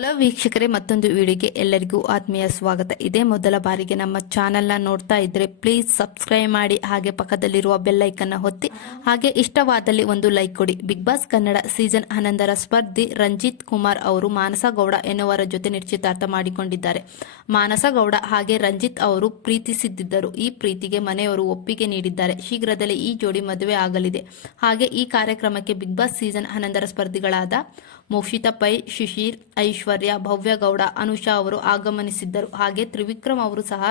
Hello ವೀಕ್ಷಕರೇ, ಮತ್ತೊಂದು ವಿಡಿಯೋಗೆ ಎಲ್ಲರಿಗೂ ಆತ್ಮೀಯ ಸ್ವಾಗತ. ಇದೇ ಮೊದಲ ಬಾರಿಗೆ ನಮ್ಮ ಚಾನೆಲ್ನ ನೋಡ್ತಾ ಇದ್ರೆ ಪ್ಲೀಸ್ ಸಬ್ಸ್ಕ್ರೈಬ್ ಮಾಡಿ, ಹಾಗೆ ಪಕ್ಕದಲ್ಲಿರುವ ಬೆಲ್ಲೈಕನ್ನ ಹೊತ್ತಿ ಹಾಗೆ ಇಷ್ಟವಾದಲ್ಲಿ ಒಂದು ಲೈಕ್ ಕೊಡಿ. ಬಿಗ್ ಬಾಸ್ ಕನ್ನಡ ಸೀಸನ್ ಹನ್ನೊಂದರ ಸ್ಪರ್ಧಿ ರಂಜಿತ್ ಕುಮಾರ್ ಅವರು ಮಾನಸ ಗೌಡ ಎನ್ನುವರ ಜೊತೆ ನಿಶ್ಚಿತಾರ್ಥ ಮಾಡಿಕೊಂಡಿದ್ದಾರೆ. ಮಾನಸ ಗೌಡ ಹಾಗೆ ರಂಜಿತ್ ಅವರು ಪ್ರೀತಿಸಿದ್ದರು ಈ ಪ್ರೀತಿಗೆ ಮನೆಯವರು ಒಪ್ಪಿಗೆ ನೀಡಿದ್ದಾರೆ. ಶೀಘ್ರದಲ್ಲೇ ಈ ಜೋಡಿ ಮದುವೆ ಆಗಲಿದೆ. ಹಾಗೆ ಈ ಕಾರ್ಯಕ್ರಮಕ್ಕೆ ಬಿಗ್ ಬಾಸ್ ಸೀಸನ್ ಹನ್ನೊಂದರ ಸ್ಪರ್ಧಿಗಳಾದ ಮೋಕ್ಷಿತಾ ಪೈ ಶಿಶಿರ್ ಐಶ್ವರ್ಯ ಭವ್ಯಗೌಡ ಅನುಷಾ ಅವರು ಆಗಮನಿಸಿದ್ದರು. ಹಾಗೆ ತ್ರಿವಿಕ್ರಮ್ ಅವರು ಸಹ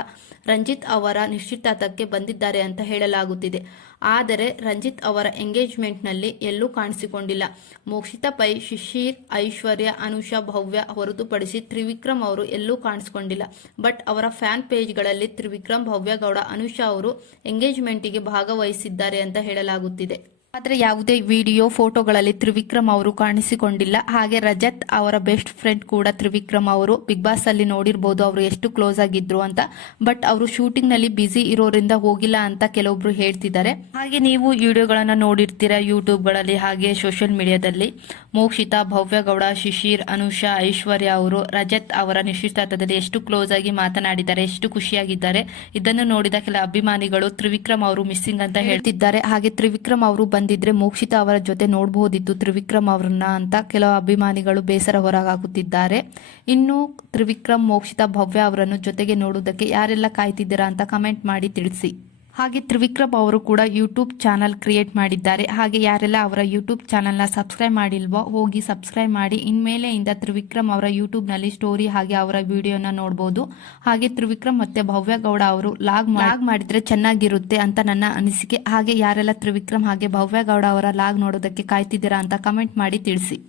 ರಂಜಿತ್ ಅವರ ನಿಶ್ಚಿತಾರ್ಥಕ್ಕೆ ಬಂದಿದ್ದಾರೆ ಅಂತ ಹೇಳಲಾಗುತ್ತಿದೆ. ಆದರೆ ರಂಜಿತ್ ಅವರ ಎಂಗೇಜ್ಮೆಂಟ್ನಲ್ಲಿ ಎಲ್ಲೂ ಕಾಣಿಸಿಕೊಂಡಿಲ್ಲ. ಮೋಕ್ಷಿತಾ ಪೈ ಶಿಶಿರ್, ಐಶ್ವರ್ಯ, ಅನುಷಾ, ಭವ್ಯ ಹೊರತುಪಡಿಸಿ ತ್ರಿವಿಕ್ರಮ್ ಅವರು ಎಲ್ಲೂ ಕಾಣಿಸಿಕೊಂಡಿಲ್ಲ. ಬಟ್ ಅವರ ಫ್ಯಾನ್ ಪೇಜ್ಗಳಲ್ಲಿ ತ್ರಿವಿಕ್ರಮ್, ಭವ್ಯಗೌಡ, ಅನುಷಾ ಅವರು ಎಂಗೇಜ್ಮೆಂಟಿಗೆ ಭಾಗವಹಿಸಿದ್ದಾರೆ ಅಂತ ಹೇಳಲಾಗುತ್ತಿದೆ. ಆದರೆ ಯಾವುದೇ ವಿಡಿಯೋ, ಫೋಟೋಗಳಲ್ಲಿ ತ್ರಿವಿಕ್ರಮ್ ಅವರು ಕಾಣಿಸಿಕೊಂಡಿಲ್ಲ. ಹಾಗೆ ರಜತ್ ಅವರ ಬೆಸ್ಟ್ ಫ್ರೆಂಡ್ ಕೂಡ ತ್ರಿವಿಕ್ರಮ್ ಅವರು. ಬಿಗ್ ಬಾಸ್ ಅಲ್ಲಿ ನೋಡಿರ್ಬೋದು ಅವರು ಎಷ್ಟು ಕ್ಲೋಸ್ ಆಗಿದ್ರು ಅಂತ. ಬಟ್ ಅವರು ಶೂಟಿಂಗ್ನಲ್ಲಿ ಬ್ಯುಸಿ ಇರೋರಿಂದ ಹೋಗಿಲ್ಲ ಅಂತ ಕೆಲವೊಬ್ರು ಹೇಳ್ತಿದ್ದಾರೆ. ಹಾಗೆ ನೀವು ವಿಡಿಯೋಗಳನ್ನ ನೋಡಿರ್ತೀರಾ ಯೂಟ್ಯೂಬ್ಗಳಲ್ಲಿ, ಹಾಗೆ ಸೋಷಿಯಲ್ ಮೀಡಿಯಾದಲ್ಲಿ ಮೋಕ್ಷಿತಾ, ಭವ್ಯ ಗೌಡ, ಶಿಶಿರ್, ಅನುಷಾ, ಐಶ್ವರ್ಯ ಅವರು, ರಜತ್ ಅವರ ನಿಶ್ಚಿತಾರ್ಥದಲ್ಲಿ ಎಷ್ಟು ಕ್ಲೋಸ್ ಆಗಿ ಮಾತನಾಡಿದ್ದಾರೆ, ಎಷ್ಟು ಖುಷಿಯಾಗಿದ್ದಾರೆ? ಇದನ್ನು ನೋಡಿದ ಕೆಲ ಅಭಿಮಾನಿಗಳು ತ್ರಿವಿಕ್ರಮ್ ಅವರು ಮಿಸ್ಸಿಂಗ್ ಅಂತ ಹೇಳ್ತಿದ್ದಾರೆ. ಹಾಗೆ ತ್ರಿವಿಕ್ರಮ್ ಅವರು ಬಂದಿದ್ರೆ ಮೋಕ್ಷಿತ ಅವರ ಜೊತೆ ನೋಡಬಹುದಿತ್ತು ತ್ರಿವಿಕ್ರಮ್ ಅವರನ್ನ ಅಂತ ಕೆಲವು ಅಭಿಮಾನಿಗಳು ಬೇಸರ ಹೊರಗಾಗುತ್ತಿದ್ದಾರೆ. ಇನ್ನು ತ್ರಿವಿಕ್ರಮ್ ಮೋಕ್ಷಿತ ಭವ್ಯ ಅವರನ್ನು ಜೊತೆಗೆ ನೋಡುವುದಕ್ಕೆ ಯಾರೆಲ್ಲ ಕಾಯ್ತಿದ್ದೀರಾ ಅಂತ ಕಮೆಂಟ್ ಮಾಡಿ ತಿಳಿಸಿ. ಹಾಗೆ ತ್ರಿವಿಕ್ರಮ್ ಅವರು ಕೂಡ ಯೂಟ್ಯೂಬ್ ಚಾನಲ್ ಕ್ರಿಯೇಟ್ ಮಾಡಿದ್ದಾರೆ. ಹಾಗೆ ಯಾರೆಲ್ಲ ಅವರ ಯೂಟ್ಯೂಬ್ ಚಾನಲ್ನ ಸಬ್ಸ್ಕ್ರೈಬ್ ಮಾಡಿಲ್ವೋ ಹೋಗಿ ಸಬ್ಸ್ಕ್ರೈಬ್ ಮಾಡಿ. ಇನ್ಮೇಲೆಯಿಂದ ತ್ರಿವಿಕ್ರಮ್ ಅವರ ಯೂಟ್ಯೂಬ್ನಲ್ಲಿ ಸ್ಟೋರಿ ಹಾಗೆ ಅವರ ವಿಡಿಯೋನ ನೋಡಬಹುದು ಹಾಗೆ ತ್ರಿವಿಕ್ರಮ್ ಮತ್ತೆ ಭವ್ಯಗೌಡ ಅವರು ಲಾಗ್ ಲಾಗ್ ಮಾಡಿದ್ರೆ ಚೆನ್ನಾಗಿರುತ್ತೆ ಅಂತ ನನ್ನ ಅನಿಸಿಕೆ. ಹಾಗೆ ಯಾರೆಲ್ಲ ತ್ರಿವಿಕ್ರಮ್ ಹಾಗೆ ಭವ್ಯಗೌಡ ಅವರ ಲಾಗ್ ನೋಡೋದಕ್ಕೆ ಕಾಯ್ತಿದ್ದೀರಾ ಅಂತ ಕಮೆಂಟ್ ಮಾಡಿ ತಿಳಿಸಿ.